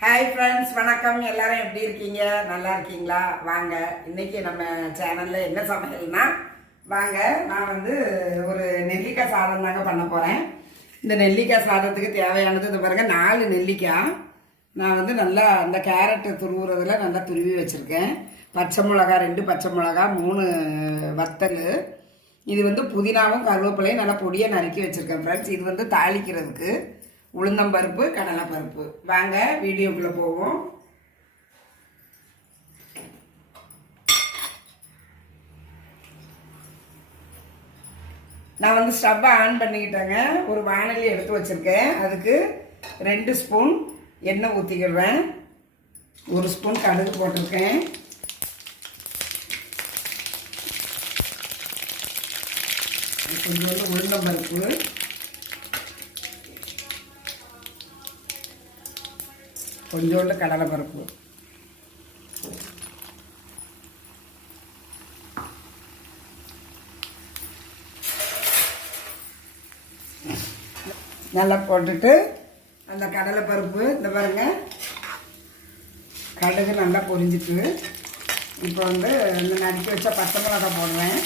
Hi friends, வணக்கம். எல்லாரும் எப்படி இருக்கீங்க? நல்லா இருக்கீங்களா? வாங்க, இன்னைக்கு நம்ம சேனல்ல என்ன சமையல்னா, வாங்க நான் ஒரு நெல்லிக்காய் சாதம் தாங்க பண்ண போறேன். இந்த நெல்லிக்காய் சாதத்துக்கு தேவையானது இது பாருங்க, 4 நெல்லிக்காய். நான் நல்லா அந்த கேரட் துருவுறதுல நல்லா துருவி வச்சிருக்கேன். பச்சை மிளகா 2 பச்சை மிளகா, 3 வத்தல். இது புதினாவும் கருவேப்பிலையும் நல்லா பொடியை நறுக்கி வச்சிருக்கேன் ஃப்ரெண்ட்ஸ். இது தாளிக்கிறதுக்கு உளுந்தம்பருப்பு, கடலைப்பருப்பு. வாங்க வீடியோக்குள்ள போவோம். நான் ஸ்டவ்வை ஆன் பண்ணிக்கிட்டேங்க. ஒரு வாணலி எடுத்து வச்சிருக்கேன். அதுக்கு 2 ஸ்பூன் எண்ணெய் ஊற்றிக்கிடுவேன். 1 ஸ்பூன் கடுகு போட்டிருக்கேன். கொஞ்சோண்டு உளுந்தம்பருப்பு, கொஞ்சோண்டு கடலைப்பருப்பு, நல்லா போட்டுட்டு அந்த கடலைப்பருப்பு இந்த பாருங்க, கடுகு நல்லா பொரிஞ்சிட்டு இப்போ இந்த நறுக்கி வச்ச பச்சை மிளகாய் போடுவேன்.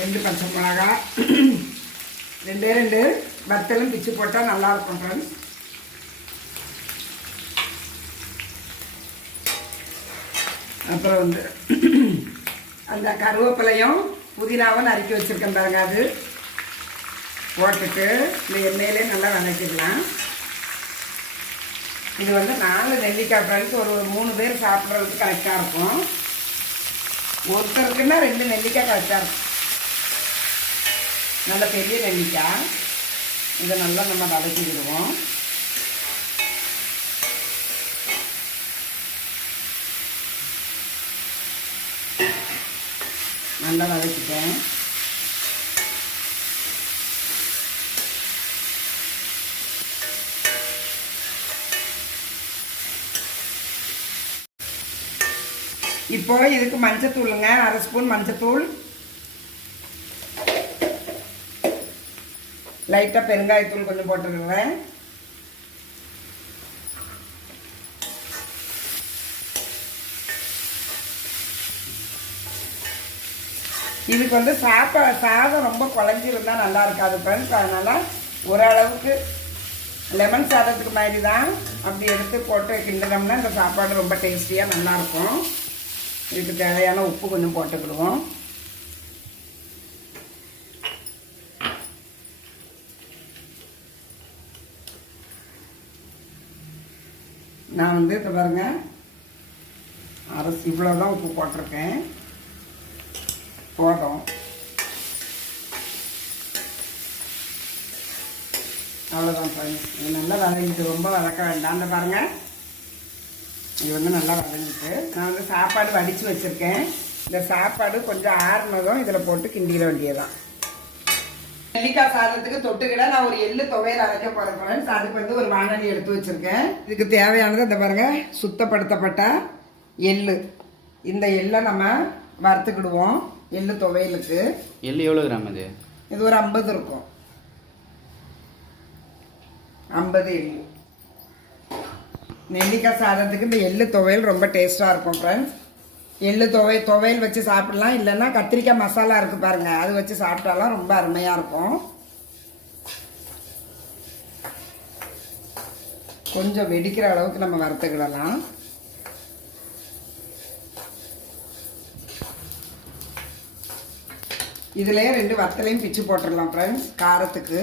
ரெண்டு பச்சை மிளகாய், 2 வத்தலும் பிச்சு போட்டால் நல்லாயிருக்கும் ஃப்ரெண்ட்ஸ். அப்புறம் அந்த கருவேப்பிலையும் புதினாவும் நறுக்கி வச்சுருக்கேன் பாருங்க, அது போட்டுட்டு இந்த எண்ணெயிலே நல்லா வதக்கிடலாம். இது 4 நெல்லிக்காய் ஃப்ரெண்ட்ஸ். ஒரு 3 பேர் சாப்பிட்றதுக்கு கரெக்டாக இருக்கும். ஒருத்தருக்குன்னா 2 நெல்லிக்காய் கரெக்டாக இருக்கும். நல்ல பெரிய நெல்லிக்காய். இதை நல்லா நம்ம வதக்கிடுவோம். நல்லா வதக்கிட்டேன். இப்போ இதுக்கு மஞ்சத்தூளுங்க, 1/2 ஸ்பூன் மஞ்சத்தூள், லைட்டாக பெருங்காயத்தூள் கொஞ்சம் போட்டுருவேன். இதுக்கு சாதம் ரொம்ப குழஞ்சிருந்தா நல்லா இருக்காது ஃப்ரெண்ட்ஸ். அதனால் ஓரளவுக்கு லெமன் சாதத்துக்கு மாதிரி தான் அப்படி எடுத்து போட்டு கிண்டினோம்னா இந்த சாப்பாடு ரொம்ப டேஸ்டியாக நல்லாயிருக்கும். இதுக்கு தேவையான உப்பு கொஞ்சம் போட்டுக்கிடுவோம். நான் இப்போ பாருங்க, இவ்வளோதான் உப்பு போட்டிருக்கேன். போதும், அவ்வளோதான் ஃப்ரெண்ட்ஸ். இது நல்லா வதங்கிட்டு, ரொம்ப வதக்க வேண்டாம். அந்த பாருங்க, இது நல்லா வதங்கிட்டு நான் சாப்பாடு வடித்து வச்சுருக்கேன். இந்த சாப்பாடு கொஞ்சம் ஆறுனதும் இதில் போட்டு கிண்டிட வேண்டியதான். நெல்லிக்காய் சாதத்துக்கு தொட்டுக்கிட நான் ஒரு எள்ளு துவையல் அரைக்க போகிறேன் ஃப்ரெண்ட்ஸ். அதுக்கு ஒரு வாணலி எடுத்து வச்சுருக்கேன். இதுக்கு தேவையானது இந்த பாருங்க, சுத்தப்படுத்தப்பட்ட எள்ளு. இந்த எள்ளை நம்ம வறுத்துக்கிடுவோம். எள்ளு துவையலுக்கு எள்ளு எவ்வளோ கிராம்? இது ஒரு 50 இருக்கும். 50 எள்ளு. நெல்லிக்காய் சாதத்துக்கு இந்த எள்ளு துவையல் ரொம்ப டேஸ்ட்டாக இருக்கும் ஃப்ரெண்ட்ஸ். எள்ளு துவையல் வச்சு சாப்பிடலாம். இல்லைன்னா கத்திரிக்காய் மசாலா இருக்குது பாருங்க, அது வச்சு சாப்பிட்டாலாம் ரொம்ப அருமையாக இருக்கும். கொஞ்சம் வெடிக்கிற அளவுக்கு நம்ம வறுத்துக்கிடலாம். இதுலேயே 2 வத்தலையும் பிச்சு போட்டுடலாம் ஃப்ரெண்ட்ஸ், காரத்துக்கு.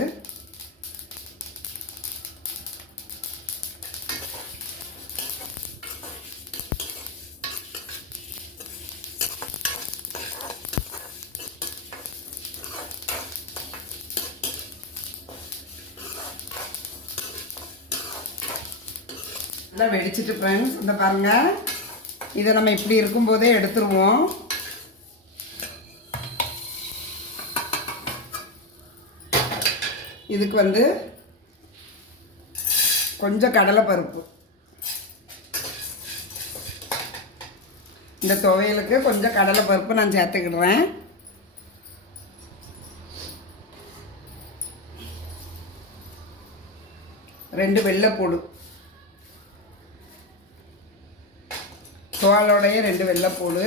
நல்லா வெடிச்சிட்டு ஃப்ரெண்ட்ஸ், இந்த பாருங்க, இதை நம்ம இப்படி இருக்கும்போதே எடுத்துருவோம். இதுக்கு கொஞ்சம் கடலைப்பருப்பு, இந்த துவையலுக்கு கொஞ்சம் கடலைப்பருப்பு நான் சேர்த்துக்கிடுறேன். 2 வெள்ளைப்பூடு, தோலோடைய 2 வெள்ளைப்பூடு,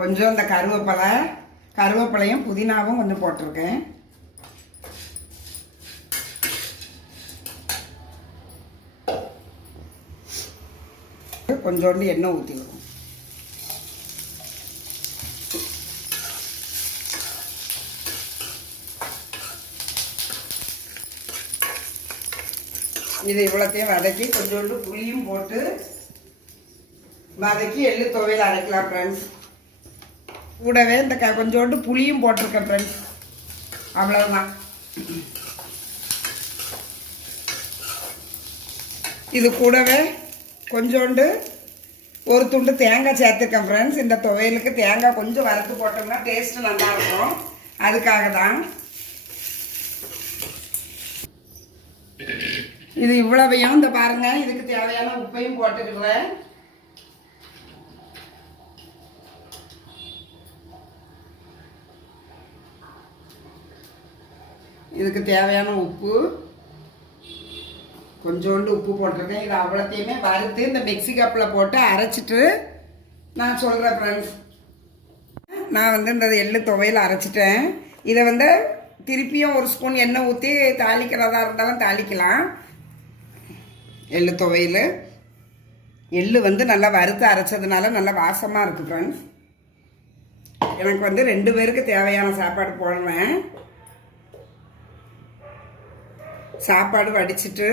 கொஞ்சம் இந்த கருவேப்பிலையும் புதினாவும் கொஞ்சம் போட்டிருக்கேன். கொஞ்சோண்டு எண்ணெய் ஊற்றிடுவோம். இது இவ்வளோத்தையும் வதக்கி கொஞ்சோண்டு புளியும் போட்டு வதக்கி எள்ளு துவையல் அரைக்கலாம் ஃப்ரெண்ட்ஸ். கூடவே இந்த கொஞ்சோண்டு புளியும் போட்டிருக்கேன் ஃப்ரெண்ட்ஸ். அவ்வளவுதான். இது கூடவே கொஞ்சோண்டு ஒரு துண்டு தேங்காய் சேர்த்துருக்கேன் ஃப்ரெண்ட்ஸ். இந்த துவையலுக்கு தேங்காய் கொஞ்சம் வறுத்து போட்டோம்னா டேஸ்ட்டு நல்லாயிருக்கும். அதுக்காக தான் இது இவ்வளவையும் இந்த பாருங்க. இதுக்கு தேவையான உப்பையும் போட்டுக்கிறேன். இதுக்கு தேவையான உப்பு கொஞ்சோண்டு உப்பு போட்டிருக்கேன். இது அவ்வளோத்தையுமே வறுத்து இந்த மிக்ஸி கப்பில் போட்டு அரைச்சிட்டு நான் சொல்கிறேன் ஃப்ரெண்ட்ஸ். நான் வந்து இந்த எள்ளு துவையல் அரைச்சிட்டேன். இதை வந்து திருப்பியும் ஒரு ஸ்பூன் எண்ணெய் ஊற்றி தாளிக்கிறதா இருந்தாலும் தாளிக்கலாம். எள்ளு துவையல் எள்ளு வந்து நல்லா வறுத்து அரைச்சதுனால நல்லா வாசமாக இருக்குது ஃப்ரெண்ட்ஸ். எனக்கு வந்து 2 பேருக்கு தேவையான சாப்பாடு போடுவேன். சாப்பாடு வடிச்சிட்டு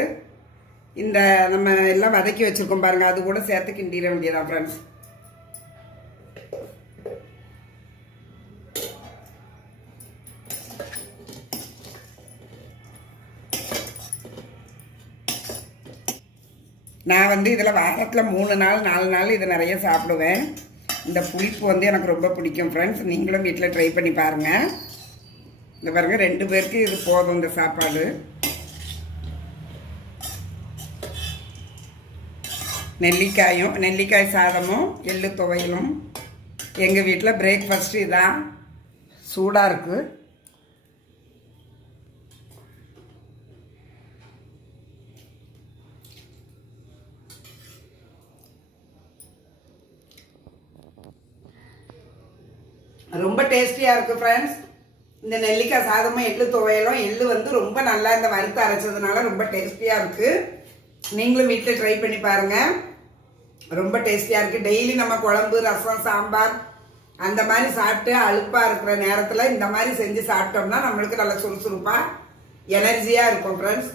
இந்த நம்ம எல்லாம் வதக்கி வச்சுருக்கோம் பாருங்கள், அது கூட சேர்த்து கிண்டிட வேண்டியதான் ஃப்ரெண்ட்ஸ். நான் வந்து இதில் வாரத்தில் 3 நாள் 4 நாள் இதை நிறைய சாப்பிடுவேன். இந்த புளிப்பு வந்து எனக்கு ரொம்ப பிடிக்கும் ஃப்ரெண்ட்ஸ். நீங்களும் வீட்டில் ட்ரை பண்ணி பாருங்கள். இந்த பாருங்கள் 2 பேருக்கு இது போதும் இந்த சாப்பாடு. நெல்லிக்காய் சாதமும் எள்ளு துவையலும் எங்கள் வீட்டில் பிரேக்ஃபாஸ்ட்டு இதான். சூடாக இருக்குது. ரொம்ப டேஸ்டியாக இருக்குது ஃப்ரெண்ட்ஸ். இந்த நெல்லிக்காய் சாதமும் எள்ளு துவையலும் எள்ளு வந்து ரொம்ப நல்லா இந்த வறுத்து அரைச்சதுனால ரொம்ப டேஸ்டியாக இருக்குது. நீங்களும் வீட்டில் ட்ரை பண்ணி பாருங்கள். ரொம்ப டேஸ்டியாக இருக்குது. டெய்லி நம்ம குழம்பு, ரசம், சாம்பார் அந்த மாதிரி சாப்பிட்டு அலுப்பாக இருக்கிற நேரத்தில் இந்த மாதிரி செஞ்சு சாப்பிட்டோம்னா நம்மளுக்கு நல்லா சுறுசுறுப்பாக எனர்ஜியாக இருக்கும் ஃப்ரெண்ட்ஸ்.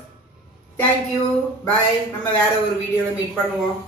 தேங்க்யூ, பாய். நம்ம வேறு ஒரு வீடியோவில் மீட் பண்ணுவோம்.